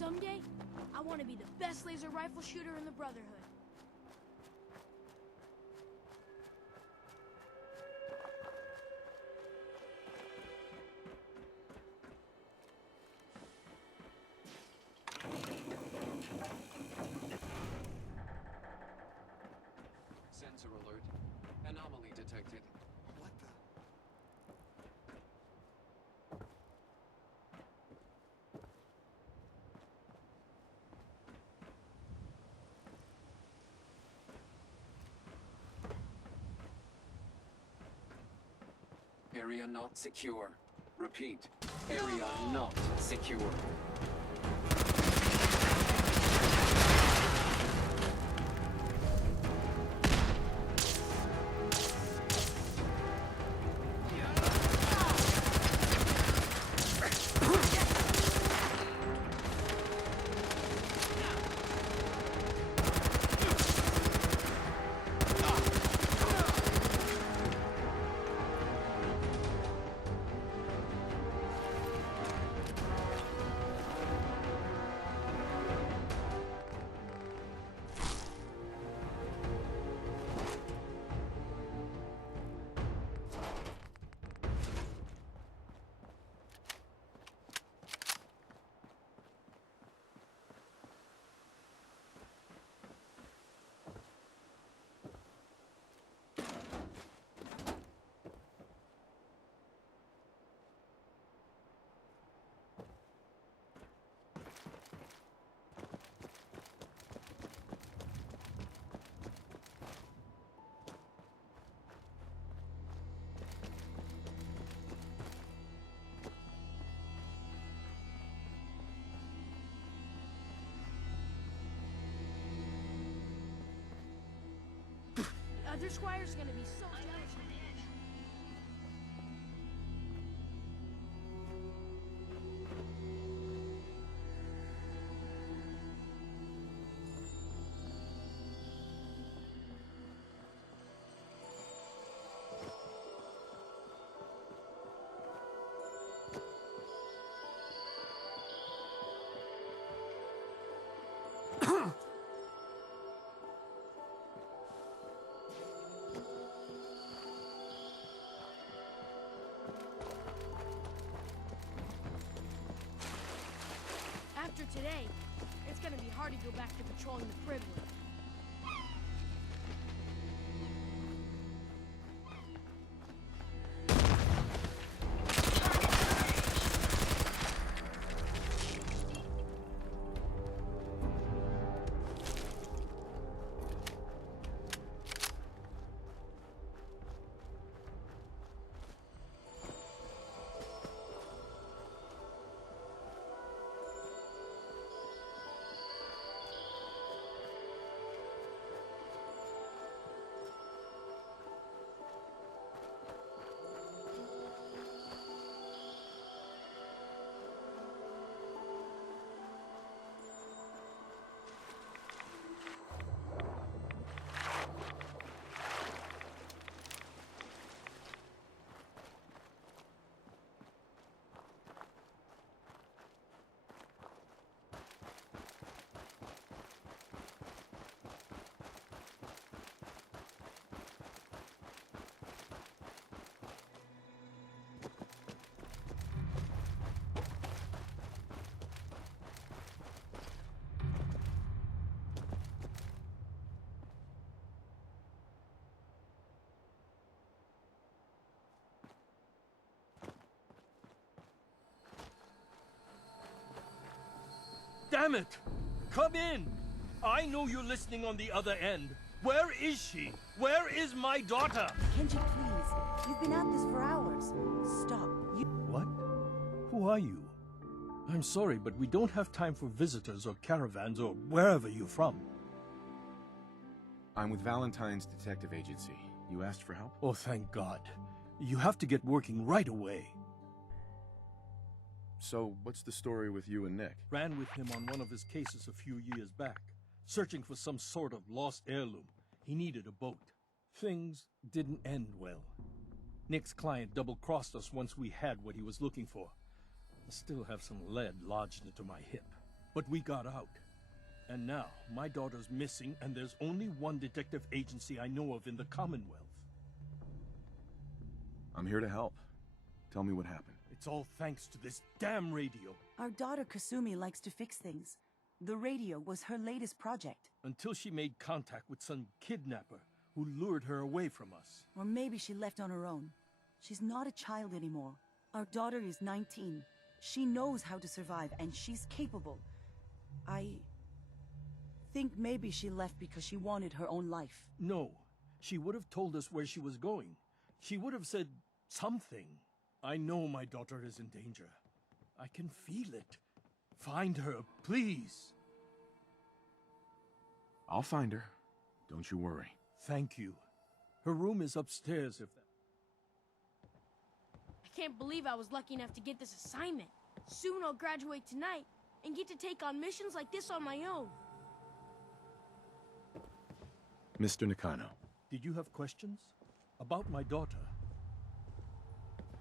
Someday, I want to be the best laser rifle shooter in the Brotherhood. Sensor alert. Anomaly detected. What the? Area not secure. Repeat. Area not secure. The other squire's gonna be so jealous of me. After today, it's gonna be hard to go back to patrolling the privilege. Damn it! Come in! I know you're listening on the other end. Where is she? Where is my daughter? Kenji, please. You've been at this for hours. Stop. What? Who are you? I'm sorry, but we don't have time for visitors or caravans or wherever you're from. I'm with Valentine's Detective Agency. You asked for help? Oh, thank God. You have to get working right away. So, what's the story with you and Nick? Ran with him on one of his cases a few years back, searching for some sort of lost heirloom. He needed a boat. Things didn't end well. Nick's client double-crossed us once we had what he was looking for. I still have some lead lodged into my hip. But we got out. And now, my daughter's missing, and there's only one detective agency I know of in the Commonwealth. I'm here to help. Tell me what happened. It's all thanks to this damn radio. Our daughter Kasumi likes to fix things. The radio was her latest project. Until she made contact with some kidnapper who lured her away from us. Or maybe she left on her own. She's not a child anymore. Our daughter is 19. She knows how to survive, and she's capable. I think maybe she left because she wanted her own life. No, she would have told us where she was going. She would have said something. I know my daughter is in danger. I can feel it. Find her, please. I'll find her. Don't you worry. Thank you. Her room is upstairs if that... I can't believe I was lucky enough to get this assignment. Soon I'll graduate tonight and get to take on missions like this on my own. Mr. Nakano, Did you have questions? About my daughter?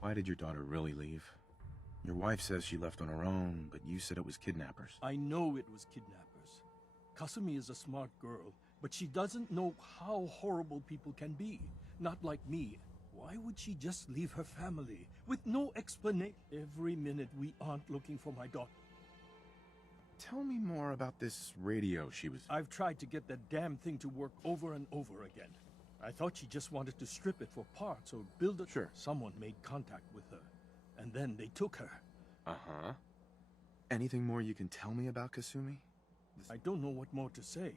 why did your daughter really leave? Your wife says she left on her own, but you said it was kidnappers. I know it was kidnappers. Kasumi is a smart girl, but she doesn't know how horrible people can be. Not like me. Why would she just leave her family with no explanation? Every minute we aren't looking for my daughter. Tell me more about this radio she was... I've tried to get that damn thing to work over and over again. I thought she just wanted to strip it for parts or build it. Sure. Someone made contact with her, and then they took her. Uh-huh. Anything more you can tell me about Kasumi? I don't know what more to say.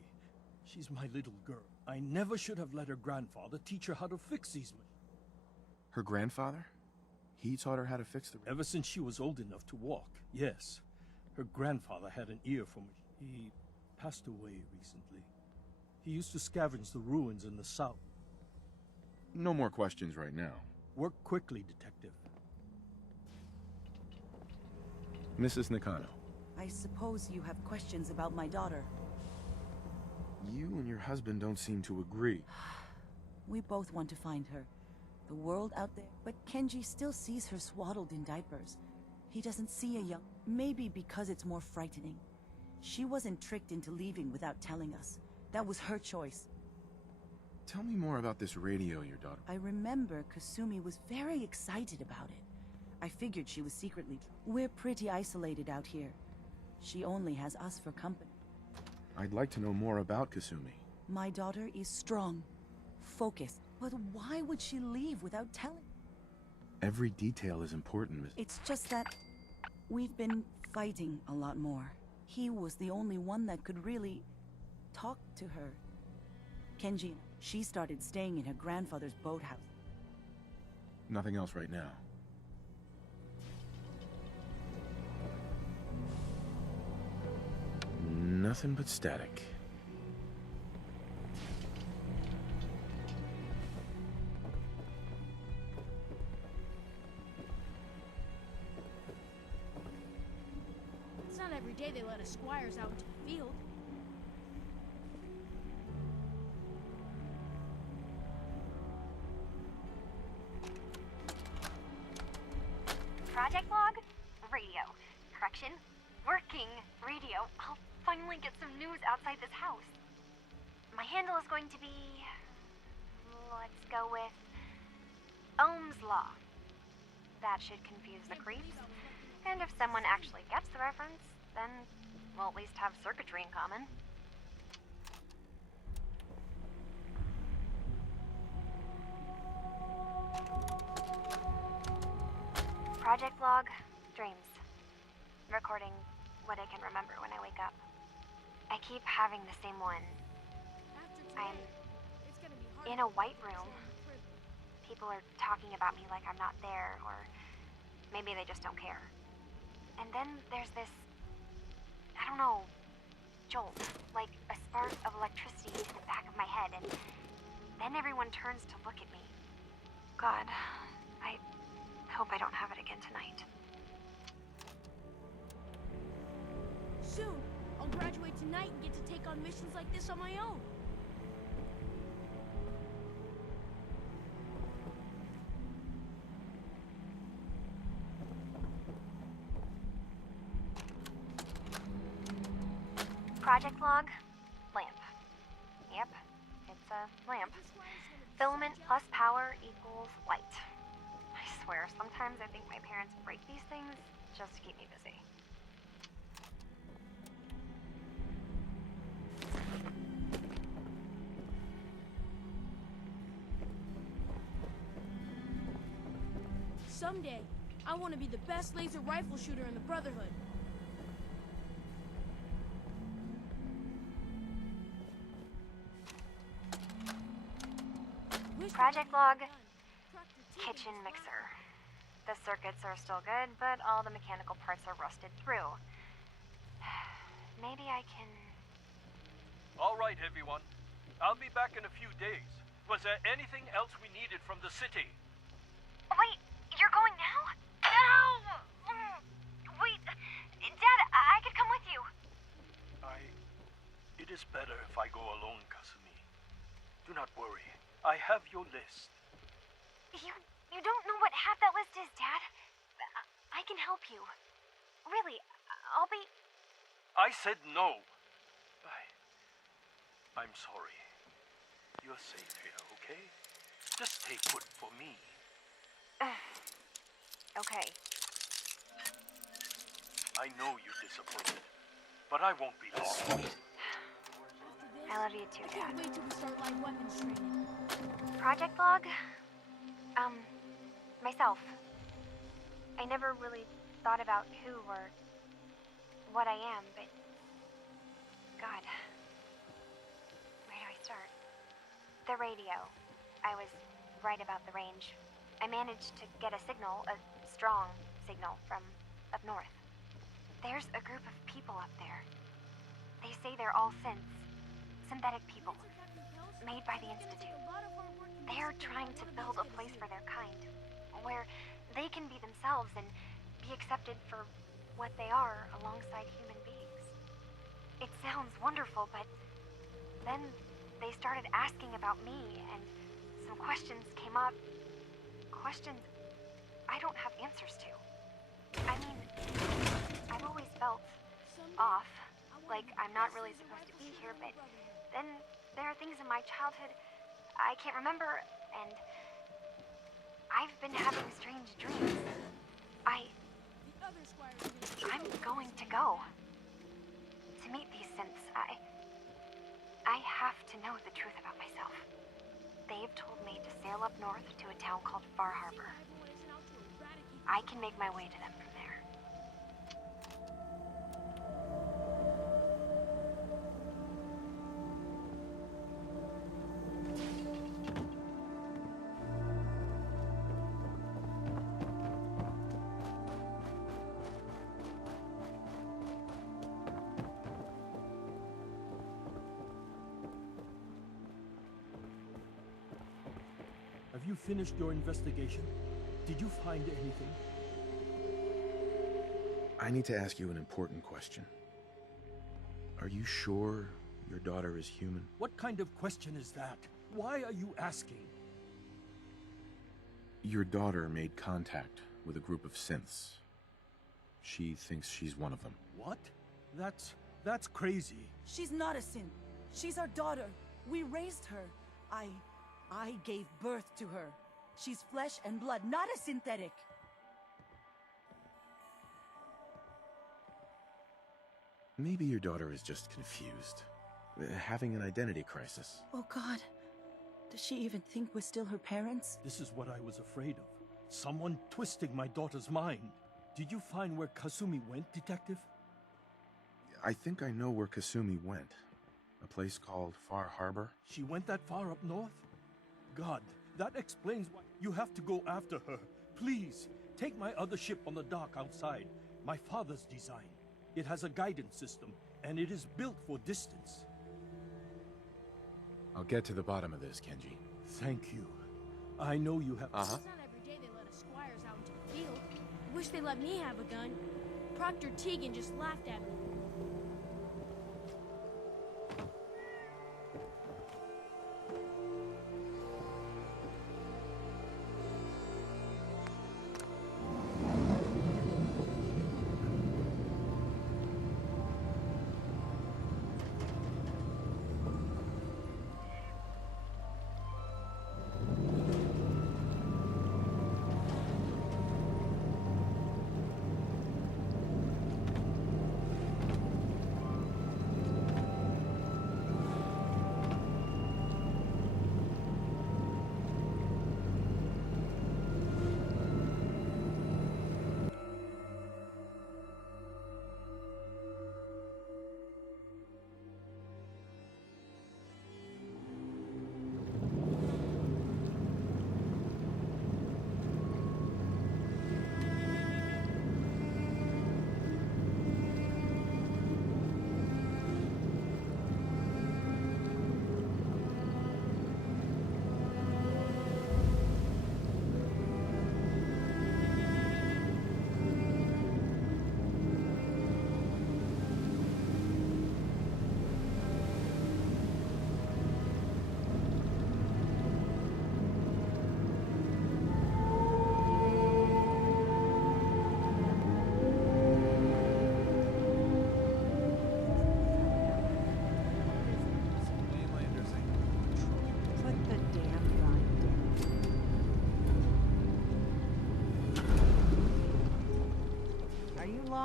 She's my little girl. I never should have let her grandfather teach her how to fix these machines. Her grandfather? He taught her how to fix the... Ever since she was old enough to walk, yes. Her grandfather had an ear for me. He passed away recently. He used to scavenge the ruins in the south. No more questions right now. Work quickly, detective. Mrs. Nakano, I suppose you have questions about my daughter. you and your husband don't seem to agree. We both want to find her. The world out there. But Kenji still sees her swaddled in diapers. He doesn't see a young... Maybe because it's more frightening. She wasn't tricked into leaving without telling us. That was her choice. Tell me more about this radio your daughter... I remember Kasumi was very excited about it. I figured she was secretly... We're pretty isolated out here. She only has us for company. I'd like to know more about Kasumi. My daughter is strong, focused. But why would she leave without telling? Every detail is important, Miss... It's just that we've been fighting a lot more. He was the only one that could really talk to her. Kenji, she started staying in her grandfather's boathouse. Nothing else right now. Nothing but static. It's not every day they let us squires out into the field. Project log? Radio. Correction? Working radio. I'll finally get some news outside this house. My handle is going to be... let's go with... Ohm's Law. That should confuse the creeps. And if someone actually gets the reference, then we'll at least have circuitry in common. Project log, dreams. Recording what I can remember when I wake up. I keep having the same one. After I'm today, it's gonna be hard in a to white control room. the crib. People are talking about me like I'm not there, or maybe they just don't care. And then there's this, I don't know, jolt, like a spark of electricity in the back of my head, and then everyone turns to look at me. God, I hope I don't have it again tonight. Soon, I'll graduate tonight and get to take on missions like this on my own. Project log, lamp. Yep, it's a lamp. Filament plus power equals light. I swear, sometimes I think my parents break these things just to keep me busy. Someday, I want to be the best laser rifle shooter in the Brotherhood. Project log, kitchen mixer. The circuits are still good, but all the mechanical parts are rusted through. Maybe I can... All right, everyone. I'll be back in a few days. Was there anything else we needed from the city? Wait, you're going now? No! Wait, Dad, I could come with you. It is better if I go alone, Kasumi. Do not worry. I have your list. You don't know what half that list is, Dad. I can help you. Really, I'll be... I said no. I'm sorry. You're safe here, okay? Just stay put for me. Okay. I know you're disappointed, but I won't be long. I love you too, I can't Dad. wait till we start live weapons training. Project log? Myself. I never really thought about who or what I am, but... God. Where do I start? The radio. I was right about the range. I managed to get a signal, a strong signal, from up north. There's a group of people up there. They say they're all synthetic people, made by the Institute. They are trying to build a place for their kind, where they can be themselves and be accepted for what they are alongside human beings. It sounds wonderful, but then they started asking about me, and some questions came up. Questions I don't have answers to. I mean, I've always felt off, like I'm not really supposed to be here, but then there are things in my childhood I can't remember, and I've been having strange dreams. I'm going to go. To meet these synths, I have to know the truth about myself. They've told me to sail up north to a town called Far Harbor. I can make my way to them from there. Have you finished your investigation? Did you find anything? I need to ask you an important question. Are you sure your daughter is human? What kind of question is that? Why are you asking? Your daughter made contact with a group of synths. She thinks she's one of them. What? That's crazy. She's not a synth. She's our daughter. We raised her. I gave birth to her. She's flesh and blood, not a synthetic. Maybe your daughter is just confused, having an identity crisis. Oh God. Does she even think we're still her parents? This is what I was afraid of. Someone twisting my daughter's mind. Did you find where Kasumi went, Detective? I think I know where Kasumi went. A place called Far Harbor. She went that far up north? God, that explains why you have to go after her. Please, take my other ship on the dock outside. My father's design. It has a guidance system, and it is built for distance. I'll get to the bottom of this, Kenji. Thank you. I know you have... Uh-huh. It's not every day they let us squires out into the field. I wish they let me have a gun. Proctor Tegan just laughed at me.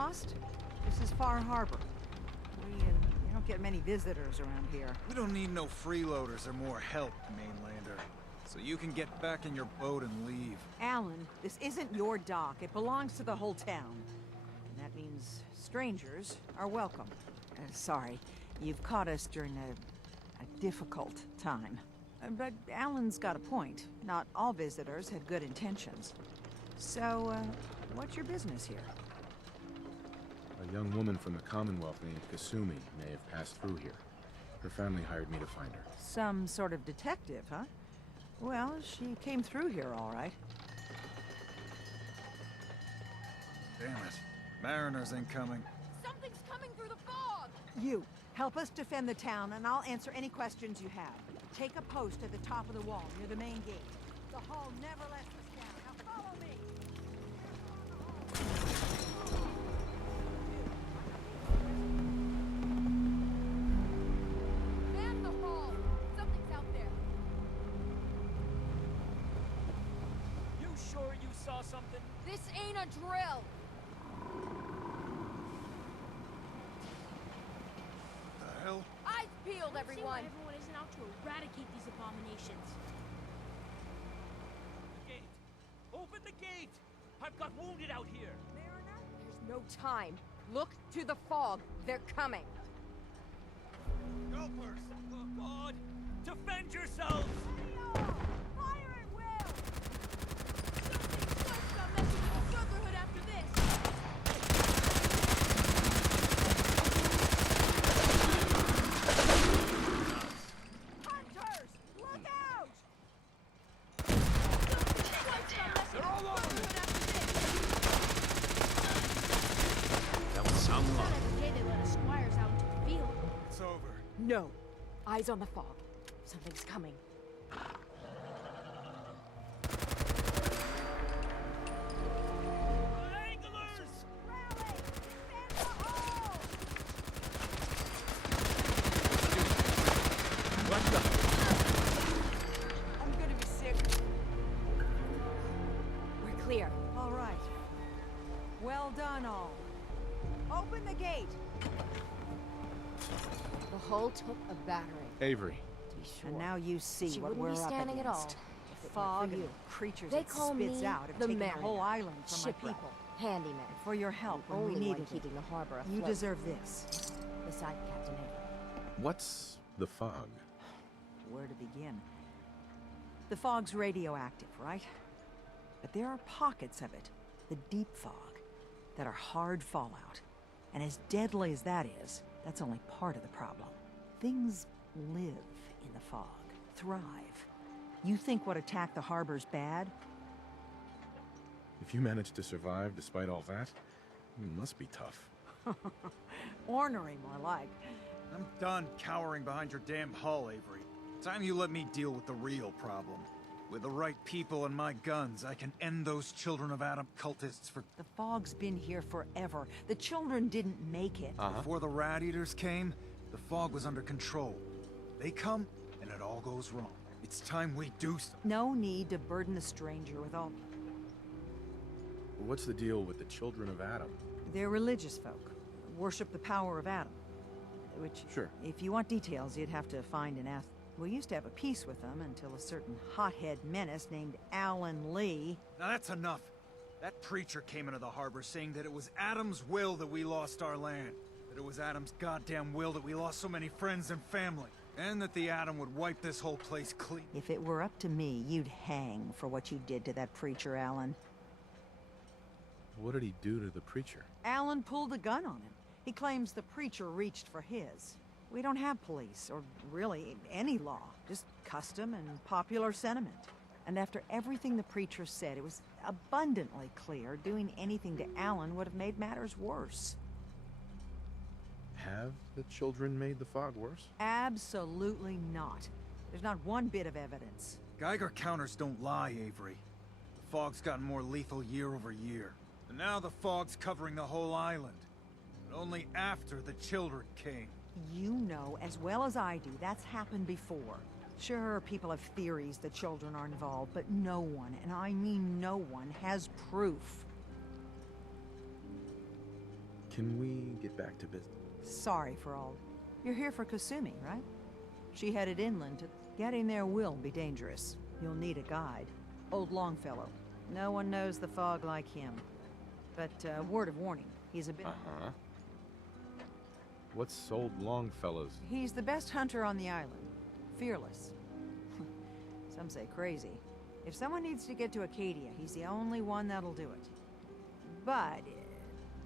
lost? This is Far Harbor. We don't get many visitors around here. We don't need no freeloaders or more help, mainlander. So you can get back in your boat and leave. Alan, this isn't your dock. It belongs to the whole town. And that means strangers are welcome. Sorry, you've caught us during a difficult time. But Alan's got a point. Not all visitors have good intentions. So, what's your business here? A young woman from the Commonwealth named Kasumi may have passed through here. Her family hired me to find her. Some sort of detective, huh? Well, she came through here all right. Damn it. Mariners incoming. Something's coming through the fog! You, help us defend the town, and I'll answer any questions you have. Take a post at the top of the wall, near the main gate. The hall never lets us down. Now follow me! Man the hall! Something's out there. You sure you saw something? This ain't a drill! The hell? Eyes peeled, everyone! Everyone isn't out to eradicate these abominations. The gate! Open the gate! I've got wounded out here! Mariner? There's no time. Look to the fog. They're coming. Helpers! Oh, God! Defend yourselves! Fire at will! Something's about messing with the Brotherhood after this! Hunters! Look out! They're all over! That was some Not luck. every day they let us squires out into the field. It's over. No. Eyes on the fog. Something's coming. Anglers! Rally! Defend the hall! What the? I'm gonna be sick. We're clear. All right. Well done, all. Open the gate! The hull took a battering. Avery. To be sure. And now you see She what wouldn't we're be up standing against. at all if The it weren't fog for and you. the creatures They it call spits me out have the taken the Mariner. whole island from my Shipwreck. people. Handyman. For your help when Only we one needed it. keeping the harbor afloat. You deserve this. Beside Captain Avery. What's the fog? Where to begin? The fog's radioactive, right? But there are pockets of it, the deep fog, that are hard fallout. And as deadly as that is, that's only part of the problem. Things live in the fog, thrive. You think what attacked the harbor's bad? If you managed to survive despite all that, it must be tough. Ornery, more like. I'm done cowering behind your damn hull, Avery. Time you let me deal with the real problem. With the right people and my guns, I can end those Children of Adam cultists for... The fog's been here forever. The children didn't make it. Before the Rat Eaters came, the fog was under control. They come, and it all goes wrong. It's time we do something. No need to burden the stranger with all... What's the deal with the Children of Adam? They're religious folk. Worship the power of Adam. Which, Sure. if you want details, you'd have to find and ask. We used to have a peace with them until a certain hothead menace named Alan Lee. Now that's enough. That preacher came into the harbor saying that it was Adam's will that we lost our land. That it was Adam's goddamn will that we lost so many friends and family. And that the Atom would wipe this whole place clean. If it were up to me, you'd hang for what you did to that preacher, Alan. What did he do to the preacher? Alan pulled a gun on him. He claims the preacher reached for his. We don't have police, or really any law. Just custom and popular sentiment. And after everything the preacher said, it was abundantly clear doing anything to Alan would have made matters worse. Have the children made the fog worse? Absolutely not. There's not one bit of evidence. Geiger counters don't lie, Avery. The fog's gotten more lethal year over year. And now the fog's covering the whole island. But only after the children came. You know as well as I do that's happened before. Sure, people have theories that children are involved, but no one, and I mean no one, has proof. Can we get back to business? Sorry for all. You're here for Kasumi, right? She headed inland to... Getting there will be dangerous. You'll need a guide. Old Longfellow. No one knows the fog like him. But, word of warning, he's a bit... Uh-huh. What's old Longfellow's? He's the best hunter on the island. Fearless. Some say crazy. If someone needs to get to Acadia, he's the only one that'll do it. But,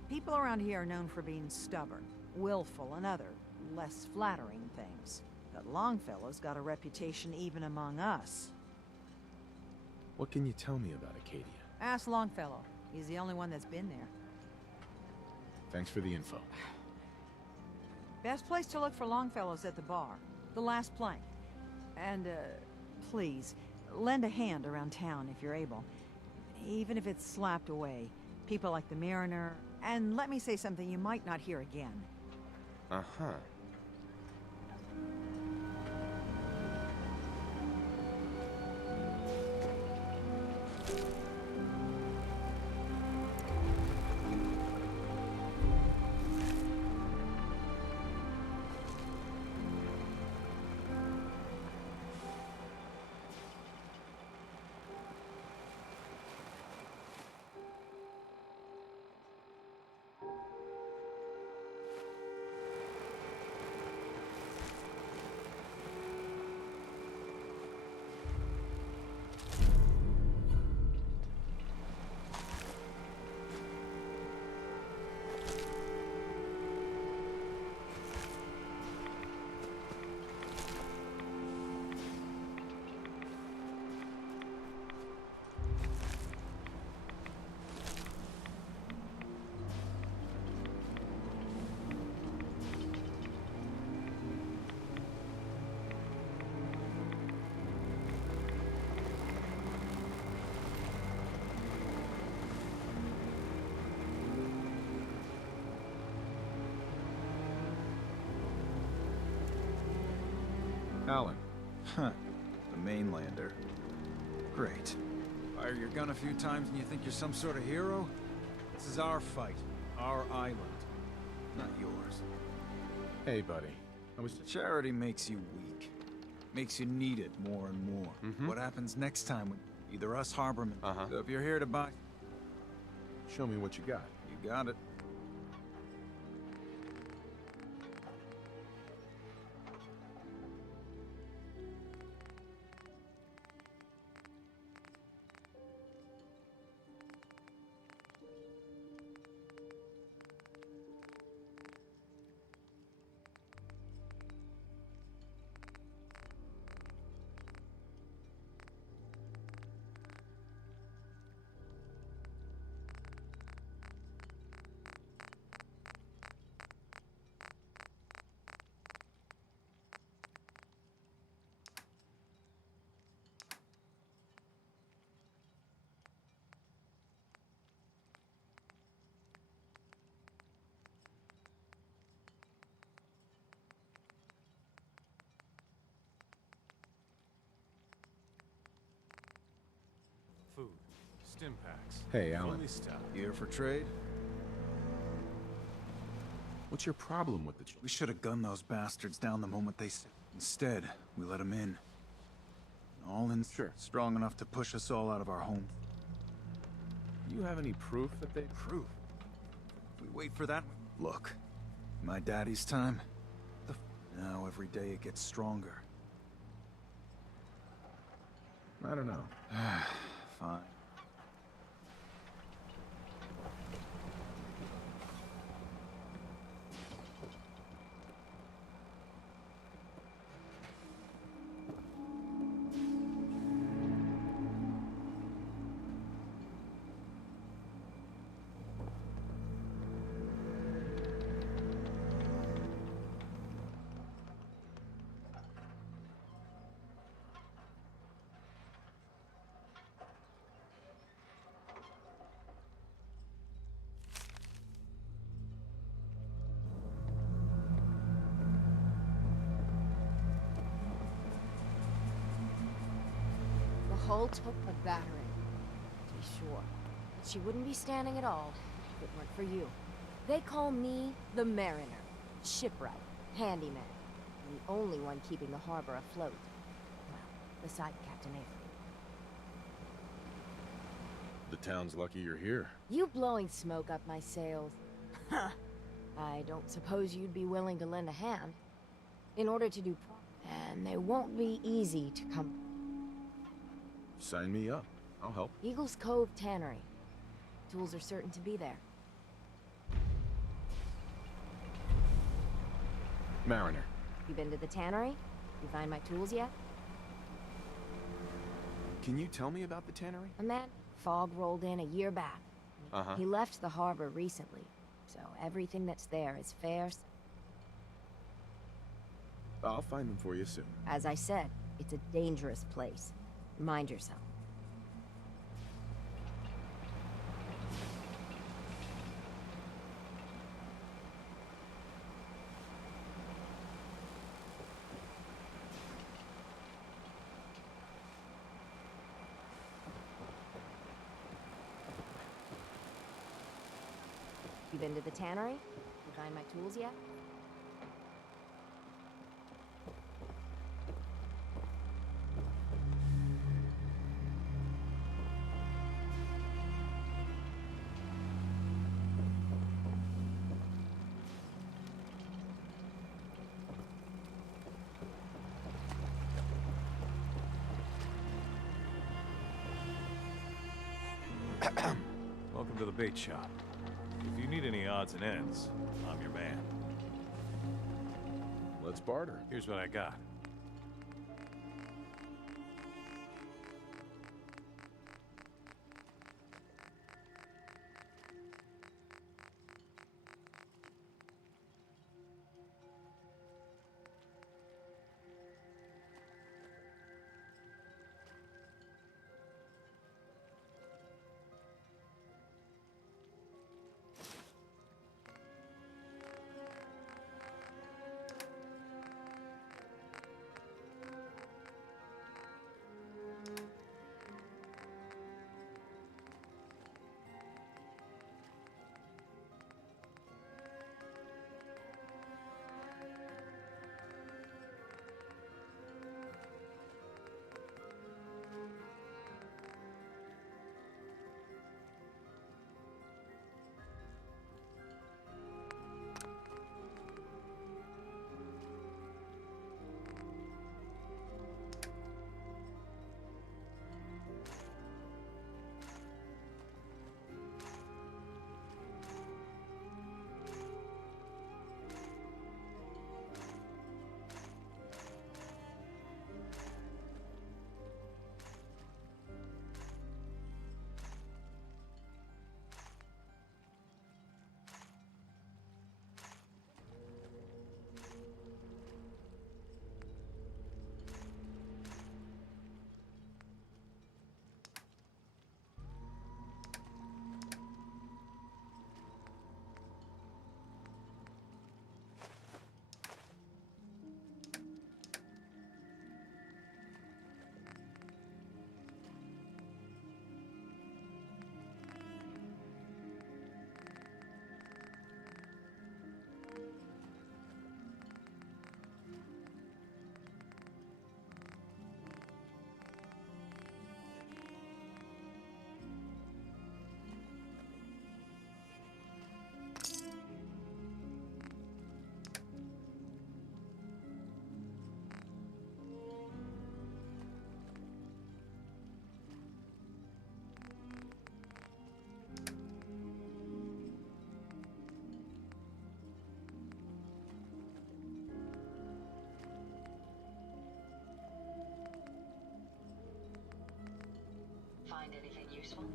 people around here are known for being stubborn, willful, and other, less flattering things. But Longfellow's got a reputation even among us. What can you tell me about Acadia? Ask Longfellow. He's the only one that's been there. Thanks for the info. Best place to look for Longfellow's at the bar. The last plank. And, please, lend a hand around town if you're able. Even if it's slapped away. People like the Mariner. And let me say something you might not hear again. Uh-huh. Alan. Huh. The mainlander. Great. Fire your gun a few times and you think you're some sort of hero? This is our fight. Our island. Not yours. Hey, buddy. Charity makes you weak. Makes you need it more and more. What happens next time when either us harbormen... So if you're here to buy... Show me what you got. You got it. Food. Stim packs. Hey, Alan. Fully stocked. Here for trade? What's your problem with the... We should have gunned those bastards down the moment they... Instead, we let them in. All in... Sure. Strong enough to push us all out of our home. You have any proof that they... Proof? If we wait for that... Look. My daddy's time... Now every day it gets stronger. I don't know. Fine. The hull took a battering, to be sure. But she wouldn't be standing at all if it weren't for you. They call me the Mariner. Shipwright. Handyman. The only one keeping the harbor afloat. Well, beside Captain Avery. The town's lucky you're here. You blowing smoke up my sails. Huh. I don't suppose you'd be willing to lend a hand. In order to do and they won't be easy to come. Sign me up. I'll help. Eagles Cove Tannery. Tools are certain to be there. Mariner. You been to the tannery? You find my tools yet? Can you tell me about the tannery? A man. Fog rolled in a year back. Uh-huh. He left the harbor recently, so everything that's there is fair. I'll find them for you soon. As I said, it's a dangerous place. Mind yourself. You been to the tannery? You find my tools yet? Welcome to the bait shop. If you need any odds and ends, I'm your man. Let's barter. Here's what I got. Find anything useful?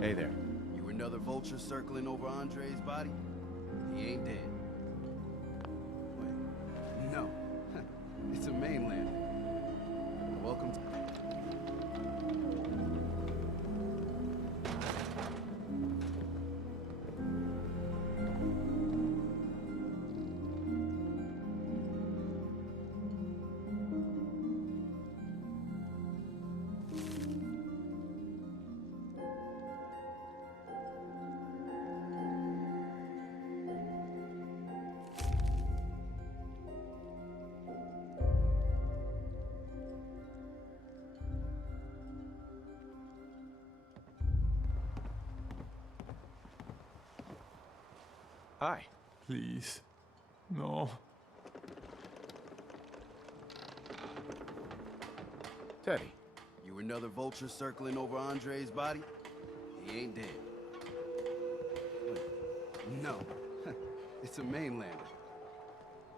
Hey there. You another vulture circling over Andre's body? He ain't dead. Wait, no. It's a mainlander. Welcome to... Hi. Please. No. Teddy. You another vulture circling over Andre's body? He ain't dead. Wait, no. It's a mainlander.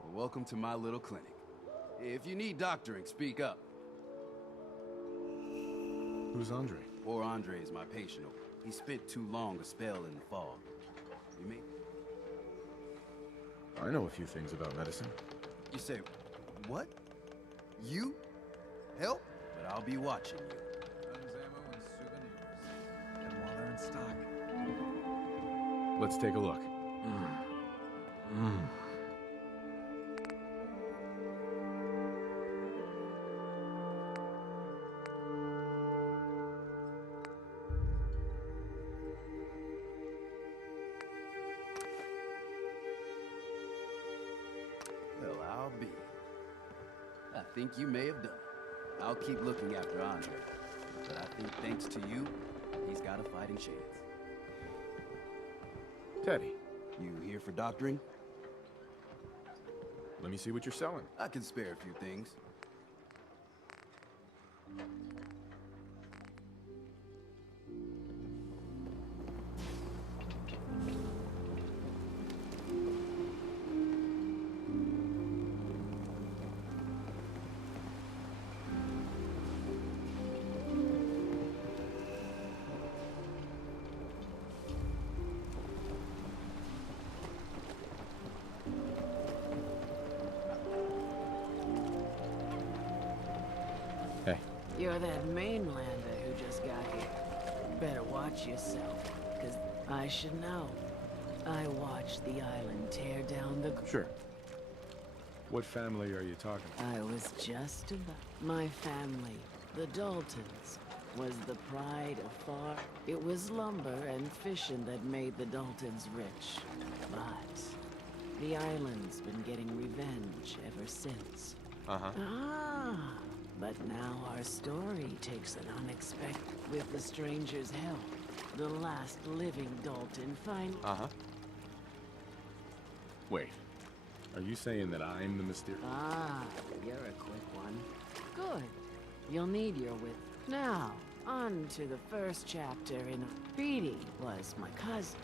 Well, welcome to my little clinic. If you need doctoring, speak up. Who's Andre? Poor Andre is my patient. He spent too long a spell in the fog. You mean? I know a few things about medicine. You say, what? You? Help? But I'll be watching you. Guns, ammo, and souvenirs. And while they're in stock. Let's take a look. Well, I'll be. I think you may have done it. I'll keep looking after Andre. But I think thanks to you, he's got a fighting chance. Teddy, You here for doctoring? let me see what you're selling. I can spare a few things. Hey. You're that mainlander who just got here. Better watch yourself, because I should know. I watched the island tear down the... Sure. What family are you talking about? I was just about... My family, the Daltons, was the pride of far... It was lumber and fishing that made the Daltons rich. But the island's been getting revenge ever since. Ah, but now our story takes an unexpected... With the stranger's help, the last living Dalton finally... Wait. Are you saying that I'm the mysterious... Ah, you're a quick one. Good. You'll need your wit. Now, on to the first chapter in... Petey was my cousin.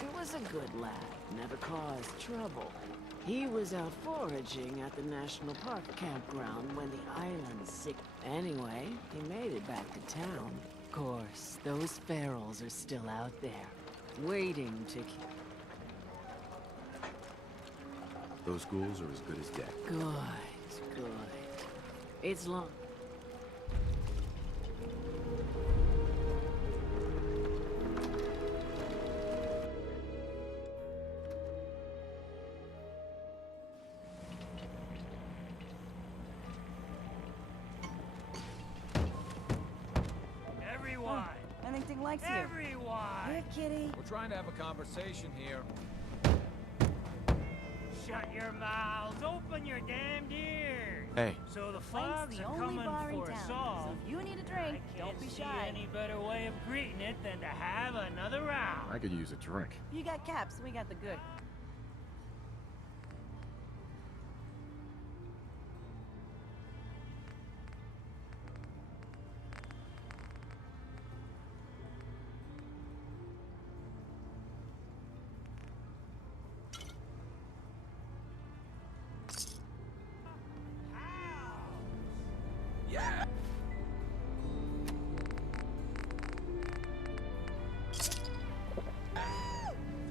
He was a good lad, never caused trouble. He was out foraging at the National Park campground when the island's sick. Anyway, he made it back to town. Of course, those ferals are still out there, waiting to... Those ghouls are as good as dead. Good, good. It's long... Everyone! Anything likes you. Everyone! Here, kitty. We're trying to have a conversation here. Shut your mouths! Open your damned ears! Hey. So the Flank's fogs the are only coming bar in for town, us all. so if you need a drink, I don't can't be see shy. any better way of greeting it than to have another round. I could use a drink. You got caps, we got the good. Yeah!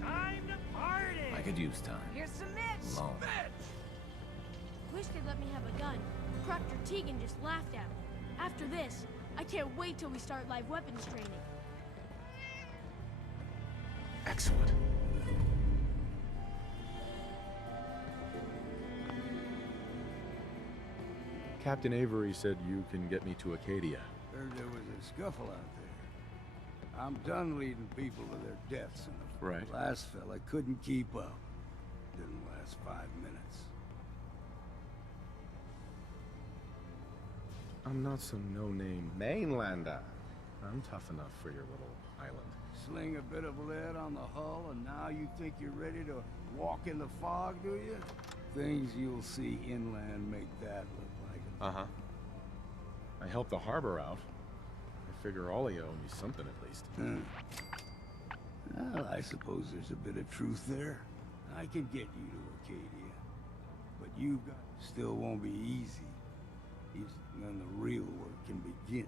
Time to party! I could use time. Here's some Mitch. Alone. Wish they'd let me have a gun. Proctor Tegan just laughed at me. After this, I can't wait till we start live weapons training. Excellent. Captain Avery said you can get me to Acadia. Heard there was a scuffle out there. I'm done leading people to their deaths, and the Right. last fella couldn't keep up. Didn't last 5 minutes. I'm not some no-name mainlander. I'm tough enough for your little island. Sling a bit of lead on the hull, and now you think you're ready to walk in the fog, do you? Things you'll see inland make that look like a... Uh-huh. I helped the harbor out. I figure all of you owe me something at least. Well, I suppose there's a bit of truth there. I can get you to Acadia. But you've got... Still won't be easy. Then the real work can begin.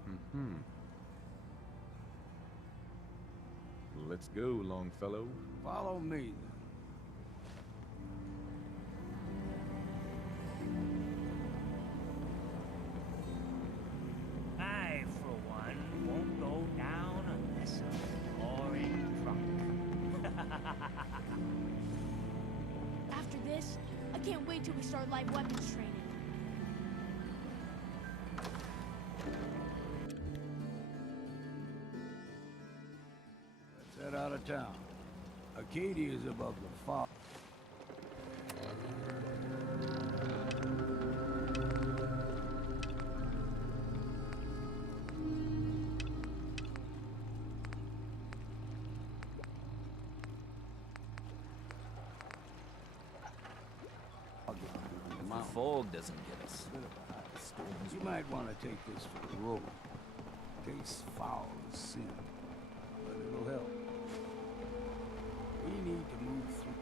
Let's go, Longfellow. Follow me, then. I, for one, won't go down unless I'm pouring drunk. After this, I can't wait till we start live weapons training. Let's head out of town. Acadia's above the fog. The fog doesn't get us. You might want to take this for the road. Tastes foul as sin, but it'll help. We need to move through.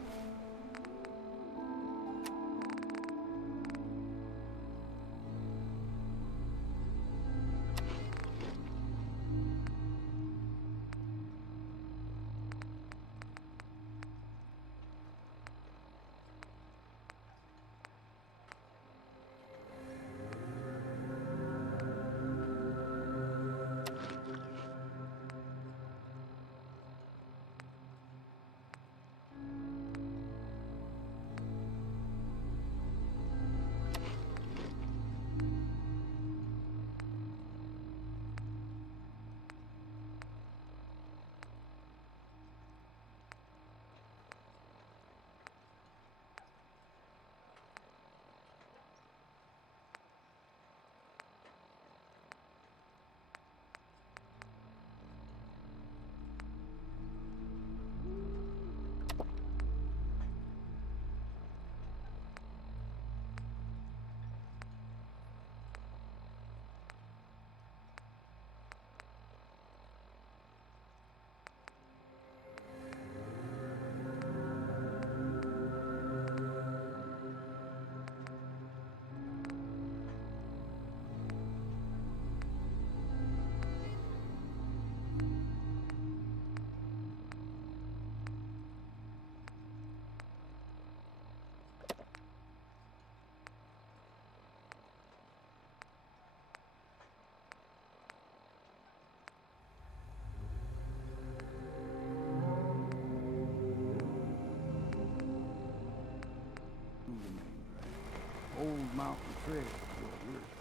Old mountain trail.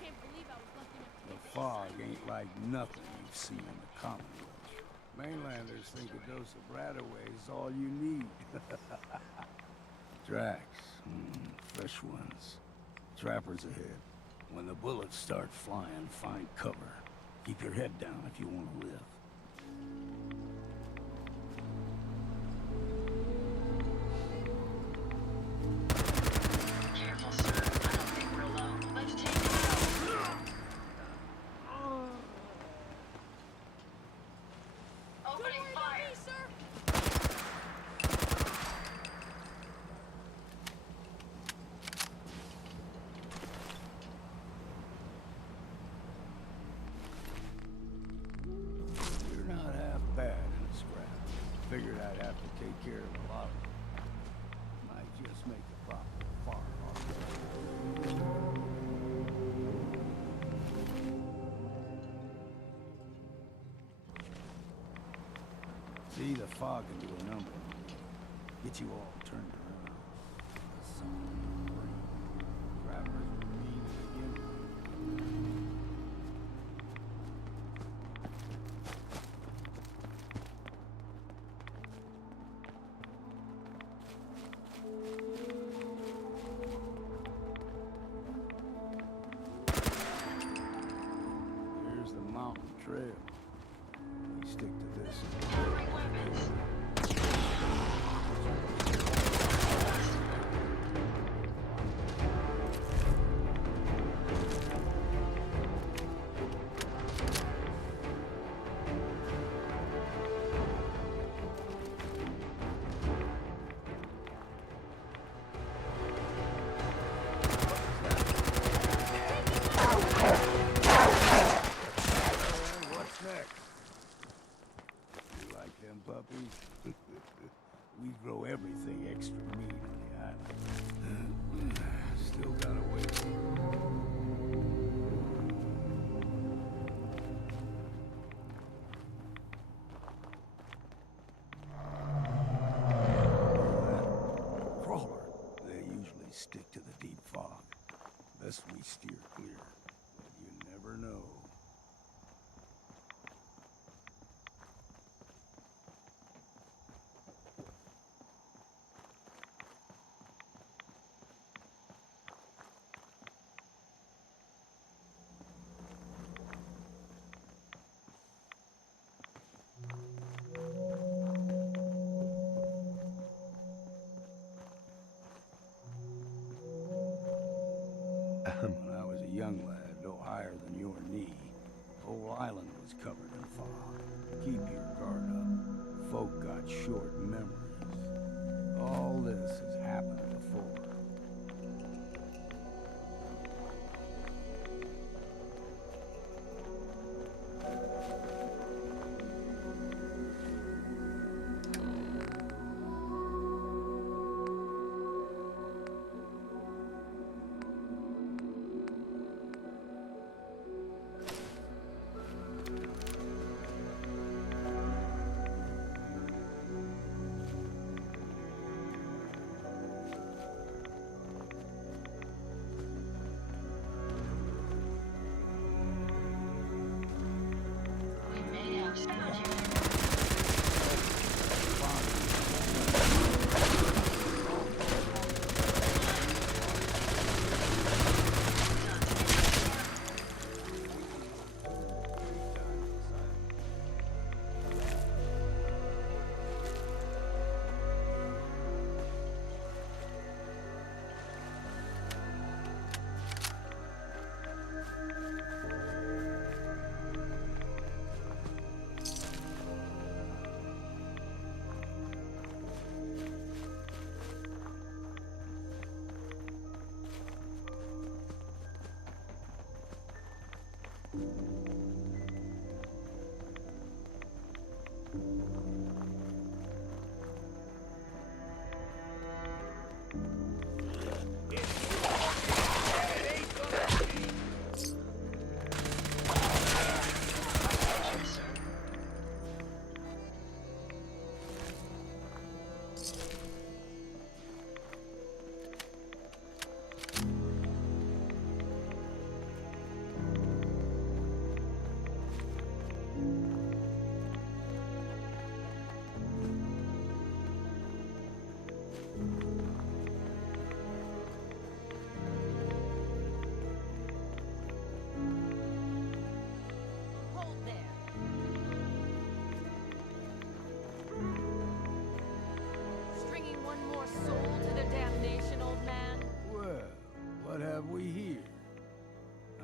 Can't believe I was lucky enough to The get this fog assignment. ain't like nothing you've seen in the Commonwealth. Mainlanders think a dose of Bradaway is all you need. Tracks. Fresh ones. Trappers ahead. When the bullets start flying, find cover. Keep your head down if you want to live. Careful, sir. I don't think we're alone. Let's take it out. Opening fire. You're not half bad in a scrap. Figured I'd have to take care of a lot of them. Might just make a profit far off. See, the fog can do a number. Get you all turned around. Something to bring. Trappers were mean to begin with. Here's the mountain trail. We stick to this. Firing weapon. for me to the island. Still gotta wait. Crawler. They usually stick to the deep fog. Best we steer clear. But you never know. When I was a young lad, no higher than your knee, the whole island was covered in fog. Keep your guard up. Folk got short memories. All this has happened before.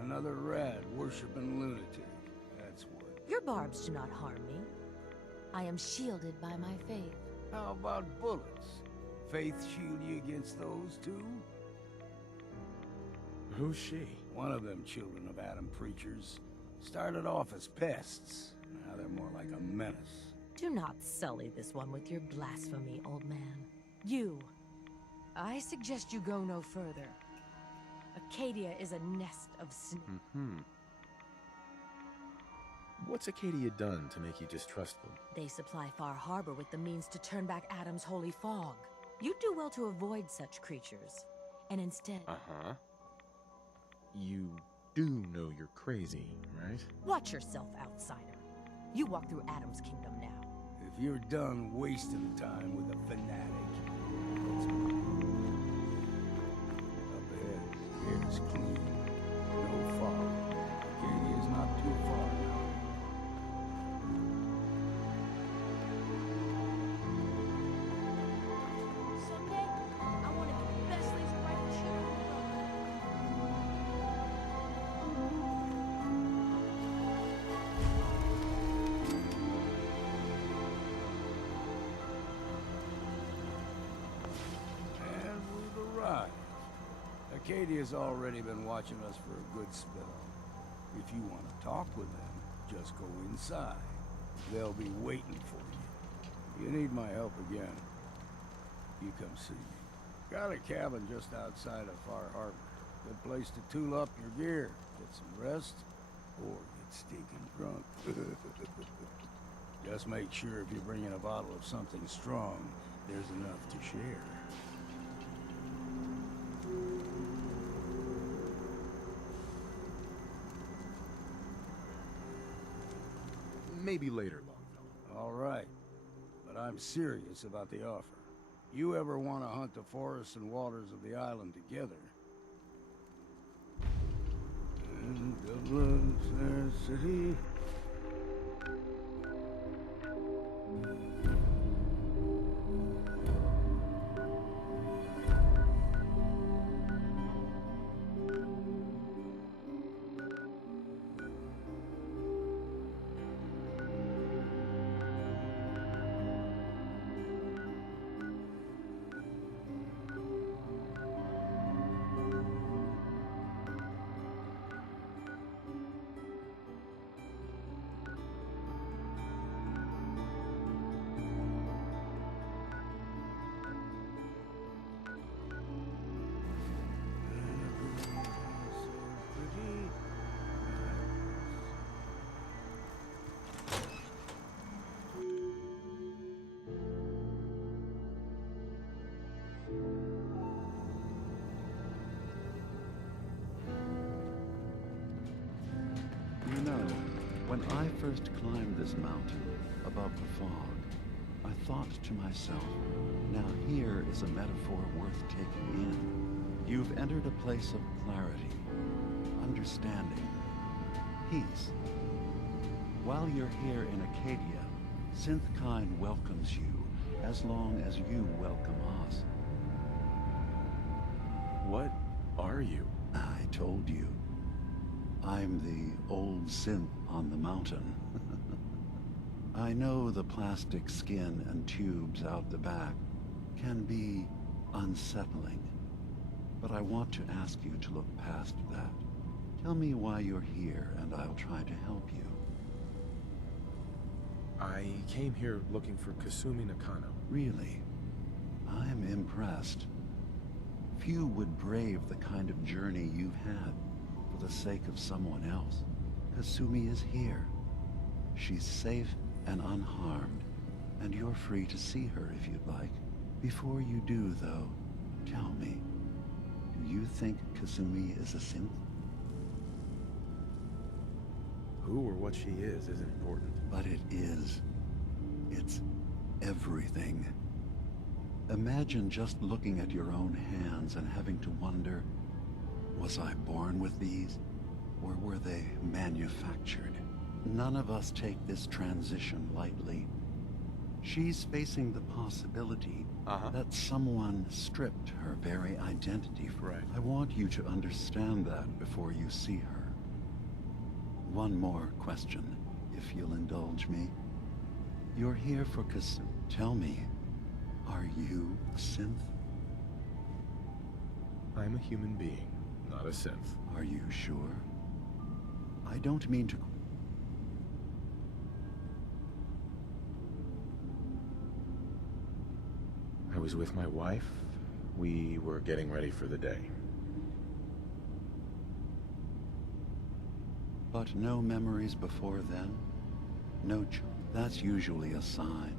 Another rad worshipping lunatic. That's what. Your barbs do not harm me. I am shielded by my faith. How about bullets? Faith shield you against those too? Who's she? One of them children of Adam preachers. Started off as pests. Now they're more like a menace. Do not sully this one with your blasphemy, old man. You. I suggest you go no further. Acadia is a nest of What's Acadia done to make you distrust them? They supply Far Harbor with the means to turn back Adam's holy fog. You'd do well to avoid such creatures. And instead... Uh-huh. You do know you're crazy, right? Watch yourself, outsider. You walk through Adam's kingdom now. If you're done wasting time with a fanatic, let's move. Up ahead, air's clean. No fog. Acadia's not too far now. Someday, I want to be the best laser rifle shooter in the world. And we've arrived. Acadia's already been watching us for a good spell. If you want to talk with them, just go inside. They'll be waiting for you. You need my help again. you come see me. Got a cabin just outside of Far Harbor. Good place to tool up your gear, get some rest, or get stinking drunk. Just make sure if you're bringing a bottle of something strong, there's enough to share. Maybe later, Longfellow. All right, but I'm serious about the offer. You ever want to hunt the forests and waters of the island together? In Dublin's city. You know, when I first climbed this mountain above the fog, I thought to myself, now here is a metaphor worth taking in. You've entered a place of clarity, understanding, peace. While you're here in Acadia, Synthkind welcomes you as long as you welcome us. What are you? I told you. I'm the old synth on the mountain. I know the plastic skin and tubes out the back can be unsettling, but I want to ask you to look past that. Tell me why you're here, and I'll try to help you. I came here looking for Kasumi Nakano. Really? I'm impressed. Few would brave the kind of journey you've had for the sake of someone else. Kasumi is here. She's safe and unharmed, and you're free to see her if you'd like. Before you do, though, tell me, do you think Kasumi is a synth? Who or what she is isn't important. But it is. It's everything. Imagine just looking at your own hands and having to wonder, was I born with these, or were they manufactured? None of us take this transition lightly. She's facing the possibility that someone stripped her very identity. Right. I want you to understand that before you see her. One more question, if you'll indulge me. You're here for Kasumi. Tell me, are you a synth? I'm a human being, not a synth. Are you sure? I don't mean to... I was with my wife. We were getting ready for the day. But no memories before then? No that's usually a sign.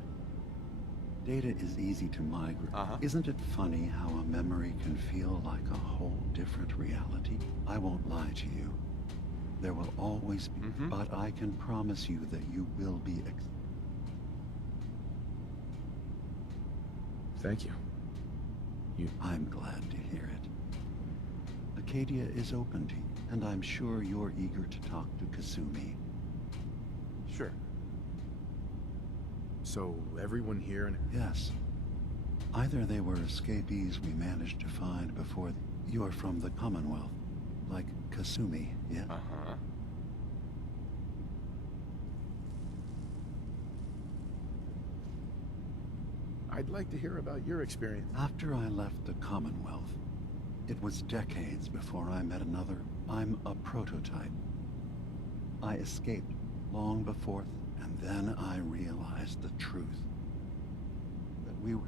Data is easy to migrate. Isn't it funny how a memory can feel like a whole different reality? I won't lie to you. There will always be, but I can promise you that you will be Thank you. I'm glad to hear it. Acadia is open to you, and I'm sure you're eager to talk to Kasumi. Sure. So, everyone here and... Yes. Either they were escapees we managed to find before... You're from the Commonwealth, like Kasumi, yeah? I'd like to hear about your experience. After I left the Commonwealth, it was decades before I met another. I'm a prototype. I escaped long before, and then I realized the truth. That we were...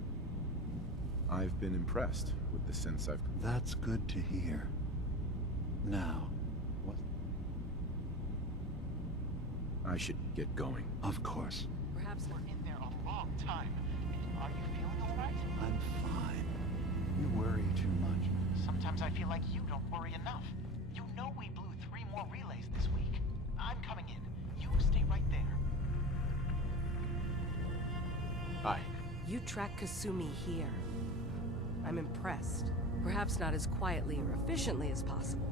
I've been impressed with the synths I've... That's good to hear. Now, what? I should get going. Of course. Perhaps we're in there a long time. Are you feeling all right? I'm fine. You worry too much. Sometimes I feel like you don't worry enough. You know we blew 3 more relays this week. I'm coming in. You stay right there. Hi. You track Kasumi here. I'm impressed. Perhaps not as quietly or efficiently as possible,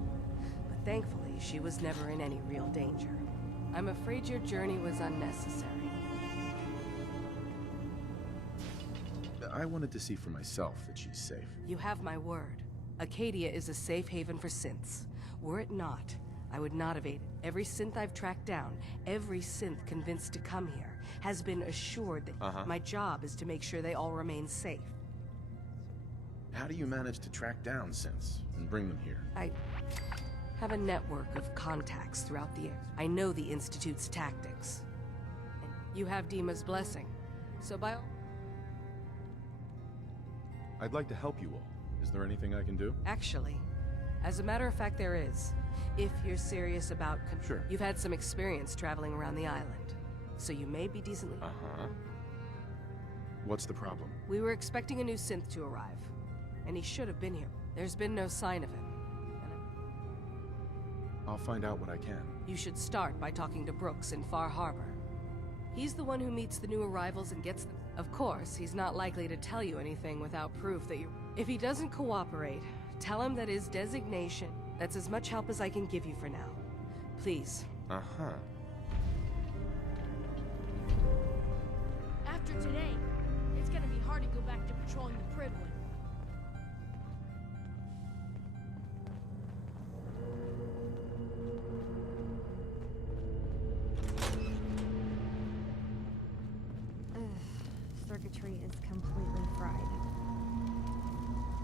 but thankfully she was never in any real danger. I'm afraid your journey was unnecessary. I wanted to see for myself that she's safe. You have my word. Acadia is a safe haven for synths. Were it not, I would not have aided. Every synth I've tracked down, every synth convinced to come here, has been assured that my job is to make sure they all remain safe. How do you manage to track down synths and bring them here? I have a network of contacts throughout the air. I know the Institute's tactics. And you have Dima's blessing, so by all... I'd like to help you all. Is there anything I can do? Actually, as a matter of fact, there is. If you're serious about... Sure. You've had some experience traveling around the island, so you may be decently... What's the problem? We were expecting a new synth to arrive, and he should have been here. There's been no sign of him. I'll find out what I can. You should start by talking to Brooks in Far Harbor. He's the one who meets the new arrivals and gets them. Of course, he's not likely to tell you anything without proof that you're... If he doesn't cooperate, tell him that his designation... That's as much help as I can give you for now. Please. After today, it's gonna be hard to go back to patrolling the Privlin. Circuitry is completely fried.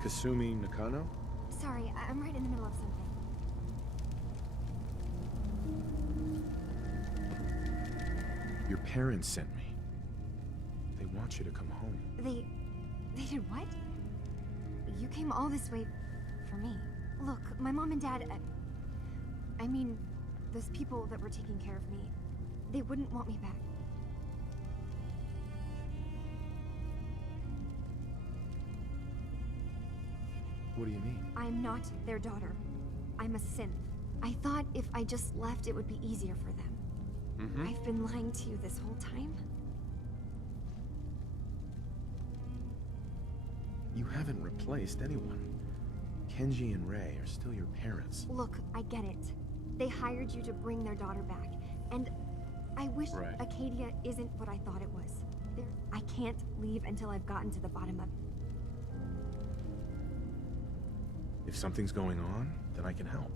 Kasumi Nakano? Sorry, I'm right in the middle of something. Your parents sent me. They want you to come home. They did what? You came all this way for me. Look, my mom and dad, I mean, those people that were taking care of me, they wouldn't want me back. What do you mean? I'm not their daughter. I'm a synth. I thought if I just left, it would be easier for them. I've been lying to you this whole time. You haven't replaced anyone. Kenji and Rei are still your parents. Look, I get it. They hired you to bring their daughter back, and I wish Acadia isn't what I thought it was. I can't leave until I've gotten to the bottom of it. If something's going on, then I can help.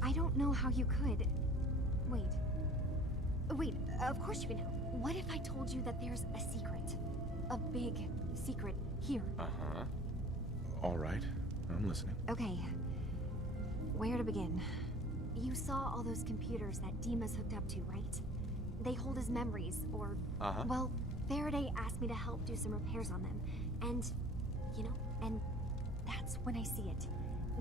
I don't know how you could. Wait, of course you can help. What if I told you that there's a secret? A big secret here. All right, I'm listening. Okay. Where to begin? You saw all those computers that Dima's hooked up to, right? They hold his memories, or... Well, Faraday asked me to help do some repairs on them. And, you know, and that's when I see it.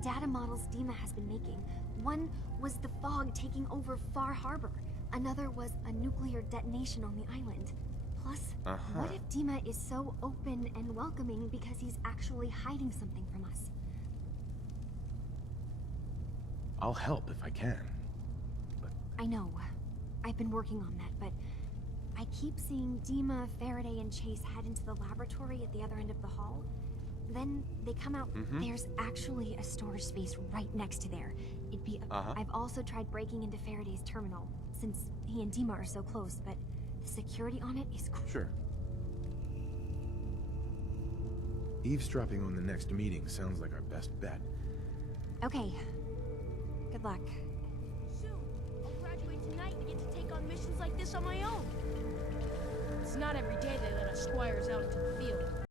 Data models Dima has been making. One was the fog taking over Far Harbor. Another was a nuclear detonation on the island. Plus, what if Dima is so open and welcoming because he's actually hiding something from us? I'll help if I can. But I know. I've been working on that, but I keep seeing Dima, Faraday, and Chase head into the laboratory at the other end of the hall. Then they come out. There's actually a storage space right next to there. It'd be... I've also tried breaking into Faraday's terminal, since he and Dima are so close, but the security on it is... Sure. Eavesdropping on the next meeting sounds like our best bet. Okay. Good luck. Soon, I'll graduate tonight and get to take on missions like this on my own. It's not every day they let us squires out into the field.